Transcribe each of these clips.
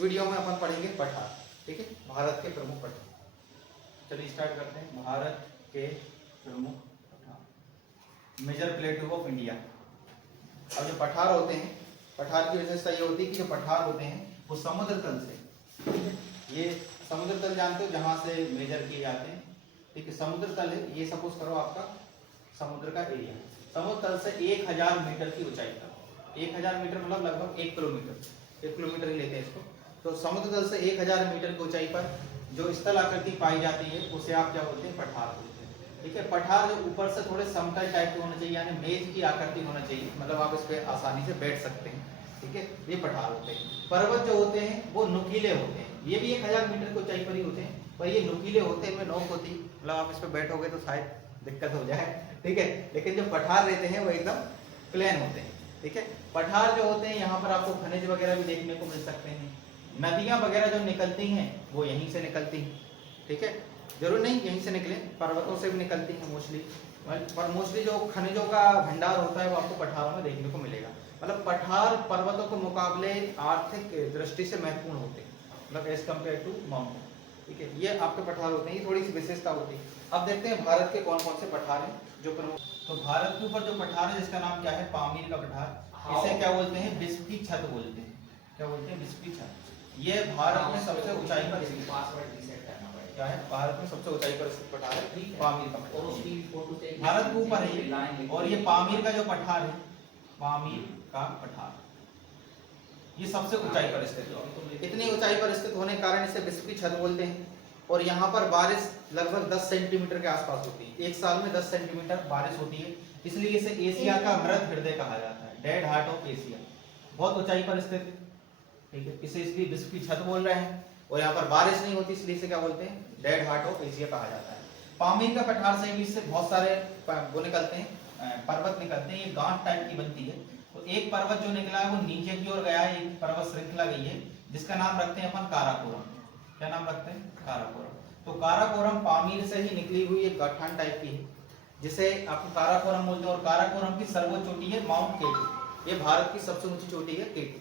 Video में अपन पढ़ेंगे पठार, ठीक है, भारत के प्रमुख पठार। चलिए स्टार्ट करते हैं। भारत के प्रमुख पठार, मेजर प्लेटू ऑफ इंडिया। अब जो पठार होते हैं, पठार की विशेषता ये होती है कि जो पठार होते हैं वो समुद्र तल से, ये समुद्र तल जानते हो जहाँ से मेजर किए जाते हैं, ठीक है, समुद्र तल है ये, सपोज करो आपका समुद्र का एरिया, समुद्र तल से 1000 मीटर की ऊंचाई पर, 1000 मीटर मतलब लगभग 1 किलोमीटर, 1 किलोमीटर ही लेते हैं इसको। तो समुद्र तल से 1000 मीटर की ऊंचाई पर जो स्थल आकृति पाई जाती है उसे आप क्या बोलते हैं, पठार बोलते हैं, ठीक है। पठार जो ऊपर से थोड़े समतल टाइप के होना चाहिए, यानी मेज की आकृति होना चाहिए, मतलब आप इस पर आसानी से बैठ सकते हैं, ठीक है, ये पठार होते हैं। पर्वत जो होते हैं वो नुकीले होते हैं, ये भी 1000 मीटर की ऊंचाई पर ही होते हैं, पर ये नुकीले होते हैं, इनमें नोक होती है, मतलब आप इस पर बैठोगे तो शायद दिक्कत हो जाए, ठीक है। लेकिन जो पठार रहते हैं वो एकदम प्लेन होते हैं, ठीक है। पठार जो होते हैं यहाँ पर आपको खनिज वगैरह भी देखने को मिल सकते हैं, नदियाँ वगैरह जो निकलती हैं वो यहीं से निकलती हैं, ठीक है, जरूर नहीं यहीं से निकले, पर्वतों से भी निकलती हैं मोस्टली, पर मोस्टली जो खनिजों का भंडार होता है वो आपको पठारों में देखने को मिलेगा। मतलब पठार पर्वतों के मुकाबले आर्थिक दृष्टि से महत्वपूर्ण होते हैं, मतलब एज कम्पेयर टू माउंटेन, ठीक है, ये आपके पठार होते हैं, ये थोड़ी सी विशेषता होती है। अब देखते हैं भारत के कौन कौन से पठार हैं जो प्रमुख। तो भारत के ऊपर जो पठार है जिसका नाम क्या है, पामीर का पठार, इसे क्या बोलते हैं, विश्व की छत बोलते हैं, क्या बोलते हैं, विश्व की छत। ये भारत में सबसे ऊंचाई पर क्या है, भारत में सबसे ऊंचाई पर स्थित पठार है पामीर का पठार, भारत के ऊपर है ये। और ये पामीर का जो पठार है, पामीर का पठार ये सबसे ऊंचाई पर स्थित है। इतनी ऊंचाई पर स्थित होने के कारण इसे विश्व की छत बोलते हैं। और यहाँ पर बारिश लगभग 10 सेंटीमीटर के आसपास होती है, एक साल में 10 सेंटीमीटर बारिश होती है, इसलिए इसे एशिया का मृत हृदय कहा जाता है, डेड हार्ट ऑफ एशिया। बहुत ऊंचाई पर स्थित है, ठीक है, इसे इसलिए विश्व की छत बोल रहे हैं। और यहाँ पर बारिश नहीं होती इसलिए इसे क्या बोलते हैं, डेड हार्ट ऑफ एशिया कहा जाता है। पामीर का पठार से भी इससे बहुत सारे वो निकलते हैं, पर्वत निकलते हैं, ये गांठ टाइप की बनती है। तो एक पर्वत जो निकला है वो नीचे की ओर गया है, एक पर्वत श्रृंखला गई है जिसका नाम रखते हैं अपन काराकोरम। क्या नाम रखते हैं, काराकोरम। तो काराकोरम पामीर से ही निकली हुई एक गठान टाइप की है जिसे आप काराकोरम बोलते हैं। और काराकोरम की सर्वोच्च चोटी है माउंट केटू, ये भारत की सबसे ऊंची चोटी है केटू।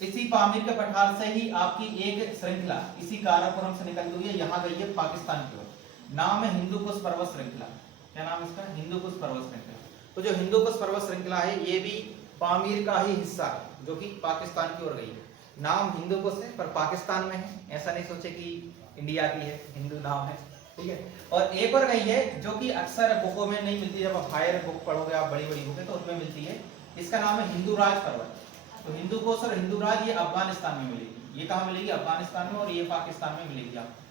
इसी पामीर के पठार से ही आपकी एक श्रृंखला इसी काराकोरम से निकलती हुई है, यहाँ गई है पाकिस्तान की ओर, नाम है हिंदू कुश पर्वत श्रृंखला। क्या नाम इसका, हिंदू कुश पर्वत श्रृंखला। तो जो हिंदू कुश पर्वत श्रृंखला है ये भी पामीर का ही हिस्सा है जो कि पाकिस्तान की ओर गई है। नाम हिंदू कुश है पर पाकिस्तान में है, ऐसा नहीं सोचे कि इंडिया की है, हिंदू नाम है, ठीक है। और एक और गई है जो कि अक्सर बुकों में नहीं मिलती, जब आप हायर बुक पढ़ोगे आप बड़ी बड़ी बुकें तो उनमें मिलती है, इसका नाम है हिंदू राज पर्वत। तो हिंदू कोश और हिंदू राज ये अफगानिस्तान में मिलेगी, ये कहाँ मिलेगी, अफगानिस्तान में, और ये पाकिस्तान में मिलेगी आपको।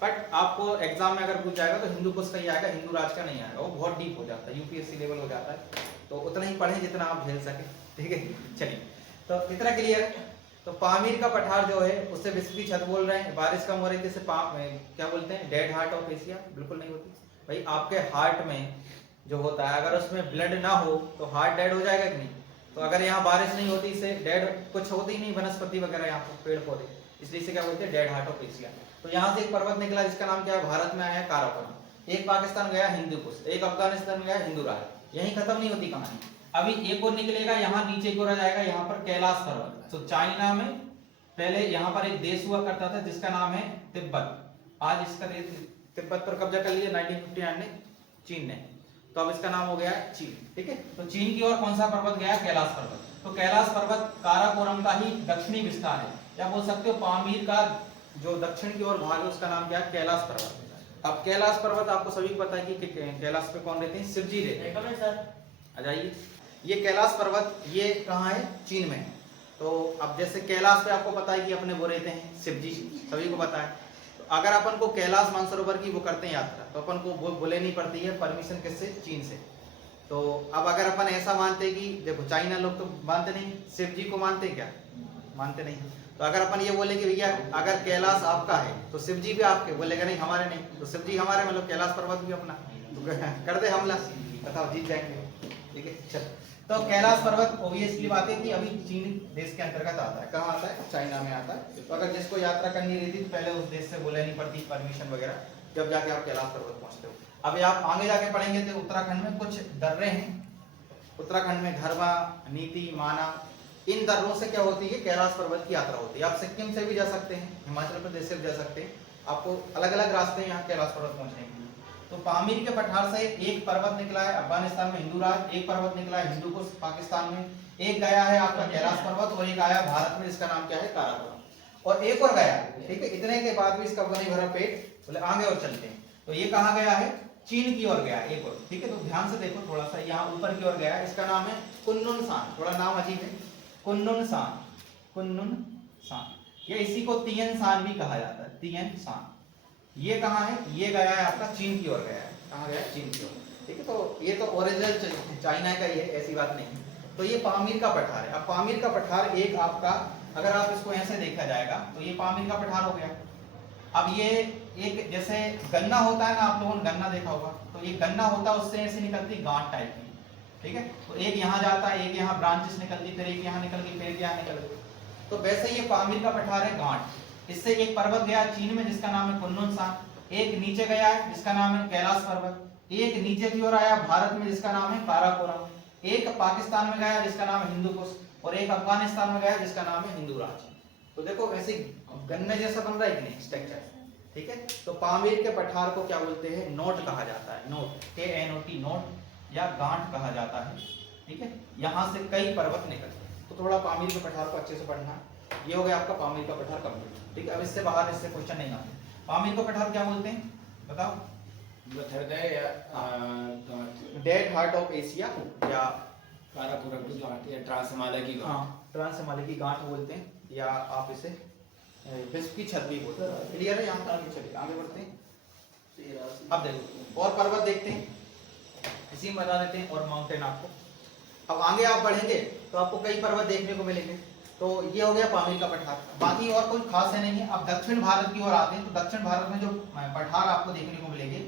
बट आपको एग्जाम में अगर पूछ जाएगा तो हिंदू कुश का ही आएगा, हिंदू राज का नहीं आएगा, वो बहुत डीप हो जाता है, यूपीएससी लेवल हो जाता है, तो उतना ही पढ़ें जितना आप झेल सके, ठीक है। चलिए तो इतना क्लियर है। तो पामीर का पठार जो है उससे विश्व की छत बोल रहे हैं। बारिश कम हो रही थी इससे क्या बोलते हैं, डेड हार्ट ऑफ एशिया, बिल्कुल नहीं होती भाई। आपके हार्ट में जो होता है अगर उसमें ब्लड ना हो तो हार्ट डेड हो जाएगा कि नहीं। तो अगर यहाँ बारिश नहीं होती इससे डेड कुछ होती ही नहीं, वनस्पति वगैरह यहाँ पर पेड़ पौधे, इसलिए इसे क्या बोलते हैं, डेड हार्ट ऑफ एशिया। तो यहाँ से एक पर्वत निकला जिसका नाम क्या है, भारत में आया काराकोरम। एक पाकिस्तान गया हिंदू कुश, एक अफगानिस्तान गया हिंदू राज, यहीं खत्म नहीं होती कहानी। अभी एक और निकलेगा, यहाँ नीचे की ओर आ जाएगा, यहाँ पर कैलाश पर्वत। तो चाइना में पहले यहाँ पर एक देश हुआ करता था जिसका नाम है तिब्बत, आज इसका तिब्बत पर कब्जा कर लिया 1959 ने चीन ने, तो अब इसका नाम हो गया है चीन, ठीक है। तो चीन की ओर कौन सा पर्वत गया, कैलाश पर्वत। तो कैलाश पर्वत काराकोरम का ही दक्षिणी विस्तार है, या बोल सकते हो पामीर का जो दक्षिण की ओर भाग है उसका नाम क्या है, कैलाश पर्वत। अब कैलाश पर्वत आपको सभी को पता है कि कैलाश पे कौन रहते हैं, शिव जी रहते हैं सर, आ जाइए। ये कैलाश पर्वत ये कहाँ है, चीन में है। तो अब जैसे कैलाश पे आपको पता है कि अपने वो रहते हैं शिव जी, सभी को पता है। तो अगर अपन को कैलाश मानसरोवर की वो करते हैं यात्रा तो अपन को वो बोले नहीं पड़ती है परमिशन, किससे, चीन से। तो अब अगर अपन ऐसा मानते हैं कि देखो चाइना लोग तो मानते नहीं, शिव जी को मानते हैं क्या, मानते नहीं। तो अगर अपन ये बोले कि भैया अगर कैलाश आपका है तो शिव जी भी आपके, बोलेगा नहीं हमारे नहीं, तो शिव जी हमारे, मतलब कैलाश पर्वत भी अपना, तो कर दे हमला, बताओ जीत जाएंगे, ठीक है। चल, तो कैलाश पर्वत ऑब्वियसली बात है कि अभी चीन देश के अंतर्गत आता है, कहाँ आता है, चाइना में आता है। तो अगर जिसको यात्रा करनी रहती तो पहले उस देश से बोले नहीं पड़ती परमिशन वगैरह, जब जाके आप कैलाश पर्वत पहुंचते हो। अभी आप आगे जाके पढ़ेंगे तो उत्तराखंड में कुछ दर्रे हैं, उत्तराखंड में धरवा, नीति, माना, इन दर्रों से क्या होती है, कैलाश पर्वत की यात्रा होती है। आप सिक्किम से भी जा सकते हैं, हिमाचल प्रदेश से भी जा सकते हैं, आपको अलग अलग रास्ते हैं यहाँ कैलाश पर्वत पहुंचने के लिए। तो पामीर के पठार से एक पर्वत निकला है अफगानिस्तान में हिंदू राज, एक पर्वत निकला है हिंदू कुश पाकिस्तान में, एक गया है आपका कैलाश पर्वत, और एक आया भारत में जिसका नाम क्या है, काराकोरम, और एक और गया। ठीक है, इतने के बाद भी इसका नहीं भरा पेट, बोले आगे और चलते हैं। तो ये कहाँ गया है, चीन की ओर गया एक और। ठीक है, तो ध्यान से देखो थोड़ा सा, यहाँ ऊपर की ओर गया है, इसका नाम है कुन्नुन सान, थोड़ा नाम अजीब है, कुन्नुन सान, कुन्नुन सान, ये इसी को तियन सान भी कहा जाता है, तियन सान। ये कहाँ है, ये गया है आपका चीन की ओर गया है, कहाँ गया है, चीन की ओर। ठीक है, तो ये तो ओरिजिनल चाइना का ही है, ऐसी बात नहीं। तो ये पामीर का पठार है। अब पामीर का पठार एक आपका, अगर आप इसको ऐसे देखा जाएगा तो ये पामीर का पठार हो गया। अब ये एक जैसे गन्ना होता है ना, आप लोगों ने गन्ना देखा होगा, तो ये गन्ना होता है उससे ऐसे निकलती गांठ टाइप की। ठीक है, तो एक यहाँ जाता है, एक यहाँ ब्रांचेस निकलती, फिर एक यहाँ निकल गई, फिर एक यहाँ निकल गई। तो वैसे ये पामीर का पठार है गांठ। इससे एक पर्वत गया चीन में जिसका नाम है कुन्नुन सान, एक नीचे गया है जिसका नाम है कैलाश पर्वत, एक नीचे की ओर आया भारत में जिसका नाम है काराकोरम, एक पाकिस्तान में गया जिसका नाम है हिंदू कुश, और एक अफगानिस्तान में गया जिसका नाम है हिंदू राज। तो देखो ऐसे गन्ने जैसा बन रहा है कि नहीं स्ट्रक्चर। ठीक है, तो पामीर के पठार को क्या बोलते हैं, नोट कहा जाता है, नोट, KNOT, नोट या गांठ कहा जाता है। ठीक है, यहाँ से कई पर्वत निकलते हैं। तो थोड़ा पामीर के पठार को अच्छे से पढ़ना। ये हो गया आपका पामीर का पठार कंप्लीट। ठीक है, अब इससे बाहर इससे क्वेश्चन नहीं आते। पामीर का पठार क्या बोलते हैं, बताओ, डेड हार्ट ऑफ एशिया या काराकोरम की गांठ या ट्रांस-हिमालय की गांठ। हाँ, ट्रांस-हिमालय की गांठ बोलते हैं, या आप इसे विश्व की छत भी बोलते हैं। क्लियर है, यहाँ तक चलिए आगे बढ़ते हैं। अब देखो और पर्वत देखते हैं, इसी में बता देते हैं और माउंटेन आपको। अब आगे आप बढ़ेंगे तो आपको कई पर्वत देखने को मिलेंगे। तो ये हो गया पामीर का पठार, बाकी और कोई खास है नहीं है। अब दक्षिण भारत की ओर आते हैं, तो दक्षिण भारत में जो पठार आपको देखने को मिलेंगे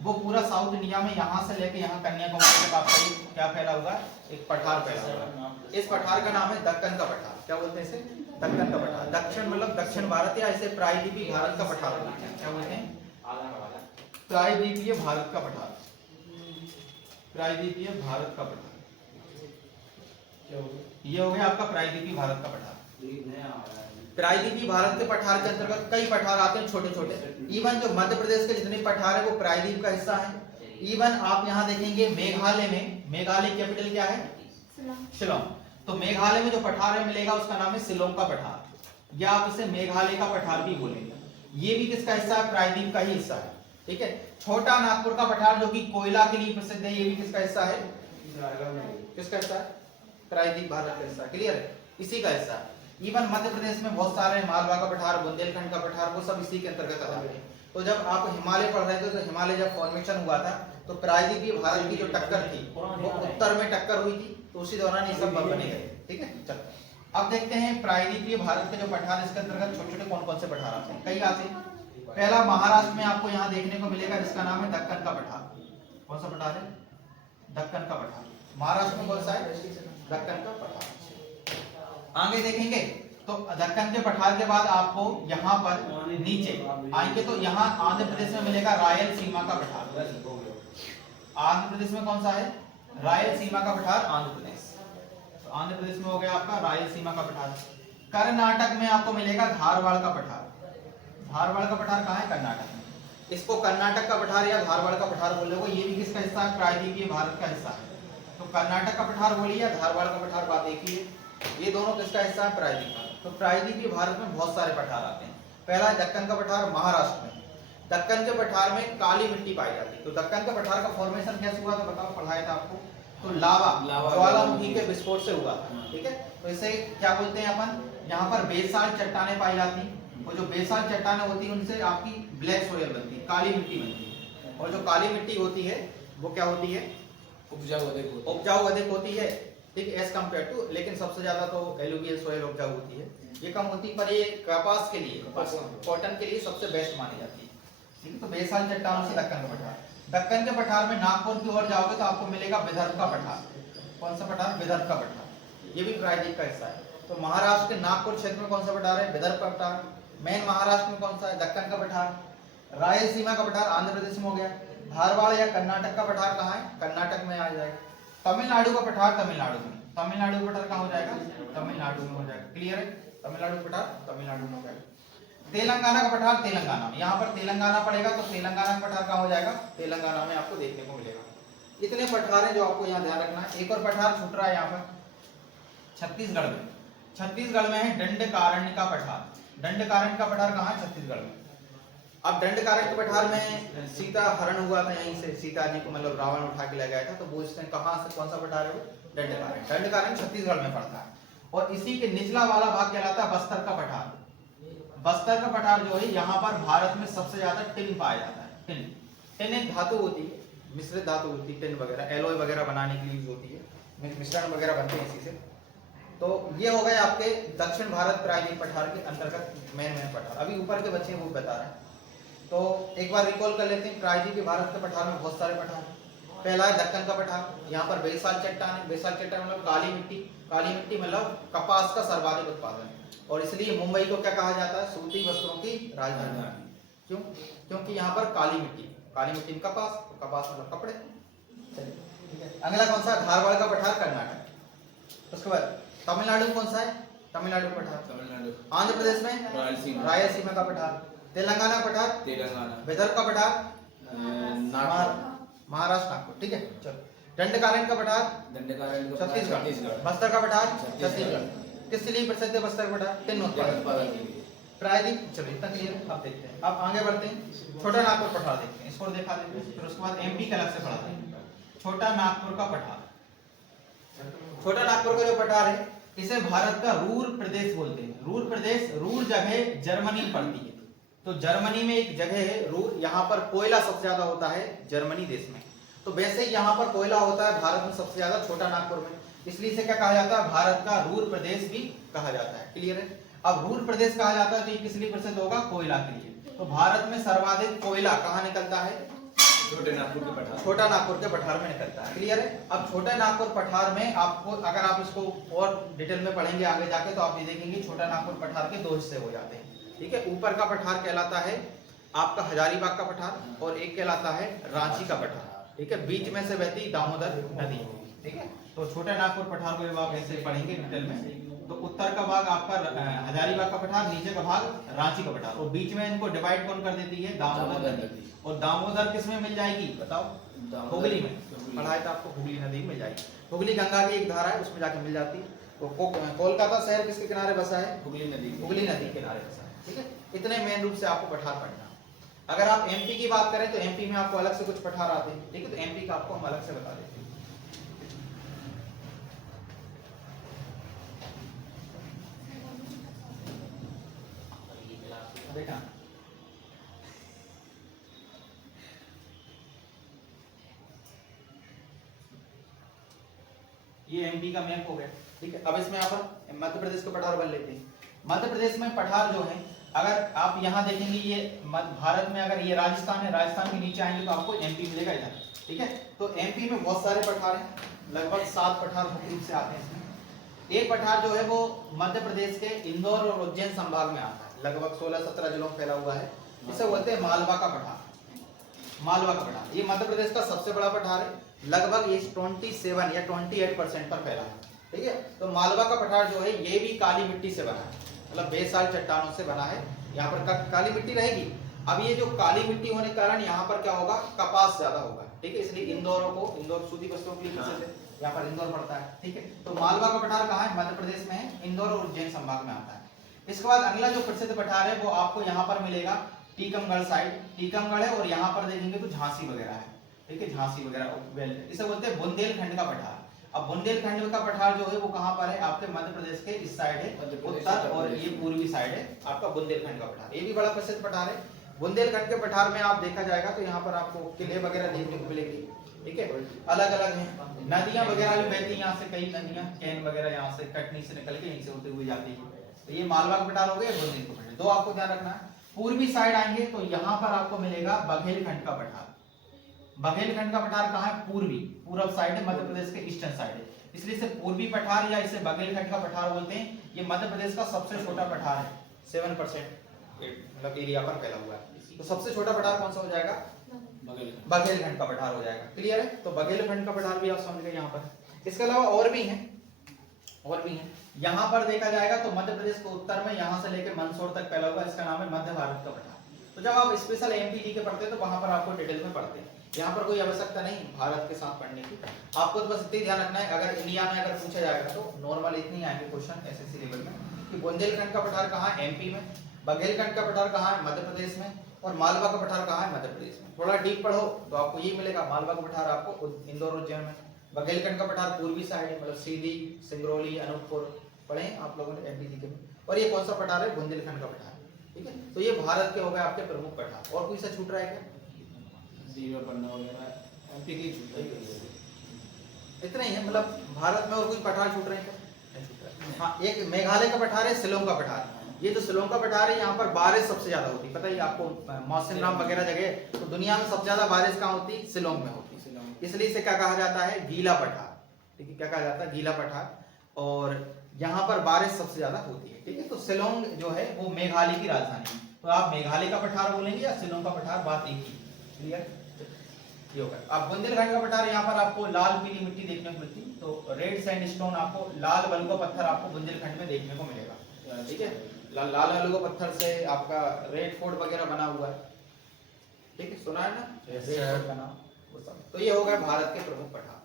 वो पूरा साउथ इंडिया में यहाँ से लेके यहाँ कन्याकुमारी तक आपका क्या फैला हुआ है, एक पठार फैला हुआ है। इस पठार का नाम है दक्कन का पठार। क्या बोलते हैं इसे, दक्कन का पठार। दक्षिण मतलब दक्षिण भारत, या इसे प्रायद्वीपीय भारत का पठार बोलते हैं। क्या बोलते हैं, प्रायद्वीपीय भारत का पठार, प्रायद्वीपीय भारत का पठार। ये हो गया आपका प्रायद्वीपीय भारत का पठार। प्रायद्वीपीय भारत के पठार के अंतर्गत कई पठार आते हैं छोटे छोटे। इवन जो मध्य प्रदेश के जितने पठार है वो प्रायद्वीप का हिस्सा है। इवन आप यहाँ देखेंगे मेघालय में, मेघालय कैपिटल क्या है, शिलोंग। तो मेघालय में जो पठार है मिलेगा उसका नाम है शिलोंग का पठार, या आप इसे मेघालय का पठार भी बोलेंगे। ये भी किसका हिस्सा है, प्रायद्वीप का ही हिस्सा है। ठीक है, छोटा नागपुर का पठार जो कि कोयला के लिए प्रसिद्ध है, ये भी किसका हिस्सा है, किसका हिस्सा है, प्रायद्वीप भारत का हिस्सा। क्लियर है, इसी का हिस्सा है। इवन मध्य प्रदेश में बहुत सारे, मालवा का पठार, बुंदेलखंड का पठार, वो सब इसी के अंतर्गत आते हैं। तो जब आप हिमालय पढ़ रहे थे तो हिमालय जब फॉर्मेशन हुआ था तो प्रायद्वीपीय भारत की जो टक्कर थी वो उत्तर में टक्कर हुई थी, तो उसी दौरान ये सब बने गए। ठीक है, चलो अब देखते हैं प्रायद्वीपीय भारत के जो पठार, इसके अंतर्गत छोटे छोटे कौन कौन से पठार आते हैं, कई आते हैं। पहला महाराष्ट्र में आपको यहाँ देखने को मिलेगा जिसका नाम है दक्कन का पठार। कौन सा पठार है, दक्कन का पठार। महाराष्ट्र में कौन सा है, दक्कन का पठार। आगे देखेंगे तो दक्कन के पठार के बाद आपको यहाँ पर नीचे आएंगे तो यहाँ आंध्र प्रदेश में मिलेगा रायलसीमा का पठार। आंध्र प्रदेश में कौन सा है, रायलसीमा का पठार, आंध्र प्रदेश। तो आंध्र प्रदेश में हो गया आपका रायलसीमा का पठार। कर्नाटक में आपको मिलेगा धारवाड़ का पठार। धारवाड़ का पठार कहाँ है, कर्नाटक में। इसको कर्नाटक का पठार या धारवाड़ का पठार बोलोगे, ये भी किसका हिस्सा है, प्रायद्वीपीय भारत का हिस्सा है। तो कर्नाटक का पठार बोलिए या धारवाड़ का पठार, बात एक ही है। ये दोनों किसका हिस्सा है, प्रायद्वीप भारत। तो प्रायद्वीपीय भारत में बहुत सारे पठार आते हैं। पहला है दक्कन का पठार, महाराष्ट्र में। दक्कन के पठार में काली मिट्टी पाई जाती है। तो दक्कन के पठार का फॉर्मेशन कैसे हुआ, तो बताओ, पढ़ाया था आपको, तो लावा ज्वालामुखी के विस्फोट से हुआ। ठीक है, तो इसे क्या बोलते हैं अपन, यहाँ पर बेसाल्ट चट्टानें पाई जाती हैं, और जो बेसाल्ट चट्टानें होती है उनसे आपकी ब्लैक सोयल बनती है, काली मिट्टी बनती है। और जो काली मिट्टी होती है वो क्या होती है, उपजाऊ अधिक होती है। ठीक है, एज कम्पेयर टू, लेकिन सबसे ज्यादा तो एलुवियल सोयल उपजाऊ होती है, ये कम होती है, पर ये कपास के लिए, कॉटन के लिए सबसे बेस्ट मानी जाती है। ठीक है, तो बेसाल चट्टानों से दक्कन का पठार। दक्कन के पठार में नागपुर की ओर जाओगे तो आपको मिलेगा विदर्भ का पठार। कौन सा पठार, विदर्भ का पठार, ये भी प्रायद्वीप का हिस्सा है। तो महाराष्ट्र के नागपुर क्षेत्र में कौन सा पठार है, विदर्भ का पठार। मेन महाराष्ट्र में कौन सा है, दक्कन का पठार। रायलसीमा का पठार आंध्र प्रदेश में हो गया। धारवाड़ या कर्नाटक का पठार कहाँ है, कर्नाटक में आ जाएगा। तमिलनाडु का पठार तमिलनाडु में। तमिलनाडु का पठार कहाँ हो जाएगा? तमिलनाडु में हो जाएगा। क्लियर है? तमिलनाडु का पठार तमिलनाडु में हो जाएगा। तेलंगाना का पठार तेलंगाना में, यहाँ पर तेलंगाना पड़ेगा तो तेलंगाना का पठार कहाँ हो जाएगा? तेलंगाना में आपको देखने को मिलेगा। इतने पठार हैं जो आपको यहाँ ध्यान रखना है। एक और पठार छूट रहा है यहाँ पर छत्तीसगढ़ में। छत्तीसगढ़ में है दंडकारण्य का पठार। दंडकारण्य का पठार कहाँ है? छत्तीसगढ़ में। अब दंडकारण्य के पठार में सीता हरण हुआ था, यहीं से सीता जी को मतलब रावण उठा के ले गया था, तो वो इसने कहाँ से कौन सा पठार है? वो दंडकारण्य। दंडकारण्य छत्तीसगढ़ में पड़ता है और इसी के निचला वाला भाग कहलाता है बस्तर का पठार। बस्तर का पठार जो है यहाँ पर भारत में सबसे ज्यादा टिन पाया जाता है। टिन, टिन एक धातु होती है, मिश्रित धातु होती है, टिन वगैरह एलॉय वगैरह बनाने के लिए यूज होती है, मिश्रण वगैरह बनते हैं इसी से। तो ये हो गए आपके दक्षिण भारत प्रायद्वीप पठार के अंतर्गत मेन पठार। अभी ऊपर के बच्चे वो बता रहे हैं, तो एक बार रिकॉल कर लेते हैं। प्रायद्वीप भारत के पठार में बहुत सारे पठार हैं। पहला है दक्कन का पठार, यहाँ पर बेसाल चट्टान है। बेसाल चट्टान मतलब काली मिट्टी, काली मिट्टी मतलब कपास का सर्वाधिक उत्पादन है और इसलिए मुंबई को क्या कहा जाता है? सूती वस्त्रों की राजधानी। क्यों? क्योंकि यहाँ पर काली मिट्टी में कपास, तो कपास मतलब कपड़े। चलिए ठीक है। अगला कौन सा? धारवाड़ का पठार कर्नाटक। उसके बाद तमिलनाडु में कौन सा है? तमिलनाडु का पठार। तमिलनाडु। आंध्र प्रदेश में रायलसीमा का पठार। तेलंगाना का पठार तेलंगाना। विदर्भ का पठार महाराष्ट्र नागपुर। ठीक है चलो। दंडकारण्य का पठार दंडकारण्य छत्तीसगढ़। बस्तर का पठार छत्तीसगढ़। किस लिए प्रसिद्ध है बस्तर का पठार? टिन उत्पादन। प्रायद्वीप। चलो इतना क्लियर है। अब देखते हैं, अब आगे बढ़ते हैं। छोटा नागपुर पठार देखते हैं, इसको दिखा देते हैं, फिर उसके बाद एमपी का अलग से पढ़ाते हैं। छोटा नागपुर का पठार। छोटा नागपुर का जो पठार है इसे भारत का रूर प्रदेश बोलते हैं। रूर प्रदेश, रूर जगह जर्मनी में पड़ती है, तो जर्मनी में एक जगह है रूर, यहाँ पर कोयला सबसे ज्यादा होता है जर्मनी देश में। तो वैसे ही यहाँ पर कोयला होता है भारत में सबसे ज्यादा छोटा नागपुर में, इसलिए इसे क्या कहा जाता है? भारत का रूर प्रदेश भी कहा जाता है। क्लियर है? अब रूर प्रदेश कहा जाता है तो ये किस लिए प्रसिद्ध होगा? कोयला के लिए। तो भारत में सर्वाधिक कोयला कहाँ निकलता है? छोटे नागपुर के पठार। छोटा नागपुर के पठार में निकलता है। क्लियर है? अब छोटा नागपुर पठार में आपको, अगर आप इसको और डिटेल में पढ़ेंगे आगे जाके, तो आप ये देखेंगे छोटा नागपुर पठार के दो हिस्से हो जाते हैं। ठीक है, ऊपर का पठार कहलाता है आपका हजारीबाग का पठार और एक कहलाता है रांची का पठार। ठीक है, बीच में से बहती दामोदर नदी। ठीक है, तो छोटा नागपुर पठार को जब आप ऐसे पढ़ेंगे डिटेल में, तो उत्तर का भाग आपका हजारीबाग का पठार, नीचे का भाग रांची का पठार, और बीच में इनको डिवाइड कौन कर देती है? दामोदर नदी। और दामोदर किस में मिल जाएगी बताओ? हुगली में। पढ़ाया था आपको, हुगली नदी मिल जाएगी। हुगली गंगा की एक धारा है, उसमें जाके मिल जाती है। तो कोलकाता शहर किसके किनारे बसा है? हुगली नदी। हुगली नदी के किनारे बसा है। ठीक है, इतने मेन रूप से आपको पठार पढ़ना। अगर आप एमपी की बात करें तो एमपी में आपको अलग से कुछ पठार आते हैं। ठीक है, तो एमपी का आपको हम अलग से बता देते हैं। देखा, ये एमपी का मैप हो गया। ठीक है, अब इसमें आप मध्य प्रदेश को पठार बन लेते हैं। मध्य प्रदेश में पठार जो है, अगर आप यहाँ देखेंगे, ये भारत में अगर ये राजस्थान है, राजस्थान के नीचे आएंगे तो आपको एमपी मिलेगा इधर। ठीक है, तो एमपी में बहुत सारे पठार हैं, लगभग 7 पठार मुख्य रूप से आते हैं इसमें। एक पठार जो है वो मध्य प्रदेश के इंदौर और उज्जैन संभाग में आता है, लगभग 16-17 जिलों में फैला हुआ है। इसे बोलते हैं मालवा का पठार। मालवा का पठार ये मध्य प्रदेश का सबसे बड़ा पठार है, लगभग ये 27 या 28% पर फैला है। ठीक है, तो मालवा का पठार जो है ये भी काली मिट्टी से बना है, मतलब बेसाल चट्टानों से बना है। यहाँ पर काली मिट्टी रहेगी। अब ये जो काली मिट्टी होने के कारण यहाँ पर क्या होगा? कपास ज्यादा होगा। ठीक है, इसलिए इंदौर सूती वस्त्रों के लिए प्रसिद्ध है, यहाँ पर इंदौर पड़ता है। ठीक है, तो मालवा का पठार कहाँ है? मध्य प्रदेश में है, इंदौर और उज्जैन संभाग में आता है। इसके बाद अगला जो प्रसिद्ध पठार है वो आपको यहाँ पर मिलेगा टीकमगढ़ साइड। टीकमगढ़ है और यहाँ पर देखेंगे तो झांसी वगैरह है। ठीक है, झांसी वगैरह, इसे बोलते हैं बुंदेलखंड का पठार। अब बुंदेलखंड का पठार जो है वो कहाँ पर है? आपके मध्य प्रदेश के इस साइड है, उत्तर, और ये पूर्वी साइड है आपका बुंदेलखंड का पठार। ये भी बड़ा प्रसिद्ध पठार है। बुंदेलखंड के पठार में आप देखा जाएगा तो यहाँ पर आपको किले वगैरह देखने को मिलेंगे। ठीक है, अलग अलग है, नदियां वगैरह भी बहती हैं यहाँ से, कई नदियां, कैन वगैरह यहाँ से कटनी से निकल के यहीं से होते हुए जाती है। तो ये मालवा का पठार हो गया, बुंदेल का पठार। दो आपको ध्यान रखना है। पूर्वी साइड आएंगे तो यहाँ पर आपको मिलेगा बघेलखंड का पठार। बघेलखंड का पठार कहाँ है? पूर्वी, पूर्व साइड है, मध्य प्रदेश के ईस्टर्न साइड है, इसलिए इसे पूर्वी पठार या इसे बघेलखंड का पठार बोलते हैं। ये मध्य प्रदेश का सबसे छोटा पठार है, 7% मतलब एरिया पर फैला हुआ है। तो सबसे छोटा पठार कौन सा हो जाएगा? बघेलखंड का पठार हो जाएगा। क्लियर है? तो बघेलखंड का पठार भी आप समझ गए यहाँ पर। इसके अलावा और भी हैं, और भी हैं। यहाँ पर देखा जाएगा तो मध्य प्रदेश के उत्तर में यहाँ से लेके मंदसौर तक फैला हुआ, इसका नाम है मध्य भारत का पठार। तो जब आप स्पेशल एमपीजी के पढ़ते हैं तो वहां पर आपको डिटेल में पढ़ते हैं, यहाँ पर कोई आवश्यकता नहीं भारत के साथ पढ़ने की। आपको तो बस इतना ध्यान रखना है, अगर इंडिया में अगर पूछा जाएगा तो नॉर्मल इतनी आएंगे क्वेश्चन एसएससी लेवल में कि बुंदेलखंड का पठार कहाँ है, एमपी में, बघेलखंड का पठार कहाँ है, मध्य प्रदेश में, और मालवा का पठार कहाँ है, मध्य प्रदेश में। थोड़ा डीप पढ़ो तो आपको ये मिलेगा, मालवा का पठार आपको इंदौर उज्जैन में, बघेलखंड का पठार पूर्वी साइड है, मतलब सीधी, सिंगरौली, अनूपपुर पढ़े आप लोगों ने एमपीजी के में। और ये कौन सा पठार है, बुंदेलखंड का पठार। ठीक है, तो ये भारत के हो गए आपके प्रमुख पठार। और कोई सा छूट रहा है क्या? दीवा पन्ना वगैरह एमपी की छूट है। इतना ही है, मतलब भारत में और कोई पठार छूट रहे हैं क्या? नहीं छूट रहा है। हाँ, एक मेघालय का पठार है, शिलोंग का पठार। ये जो शिलोंग का पठार है, यहाँ पर बारिश सबसे ज्यादा होती है, पता ही आपको, मौसम नाम वगैरह जगह, तो दुनिया में सबसे ज्यादा बारिश कहाँ होती है, शिलोंग में होती है, इसलिए इसे क्या कहा जाता है, गीला पठार। ठीक है, क्या कहा जाता है, गीला पठार। और यहाँ पर बारिश सबसे ज्यादा होती है। ठीक है, तो शिलोंग जो है वो मेघालय की राजधानी है, तो आप मेघालय का पठार बोलेंगे या शिलोंग का पठार, बात एक ही। क्लियर, ये होगा। अब बुंदेलखंड का पठार, यहाँ पर आपको लाल पीली मिट्टी देखने को मिलती है, तो रेड सैंडस्टोन आपको, लाल बलुआ पत्थर आपको बुंदेलखंड में देखने को मिलेगा। ठीक है, लाल बलुआ पत्थर से आपका रेड फोर्ट वगैरह बना हुआ है। ठीक है, सुना है ना, रेड फोर्ट बना, वो सब। तो ये हो गया भारत के प्रमुख पठार।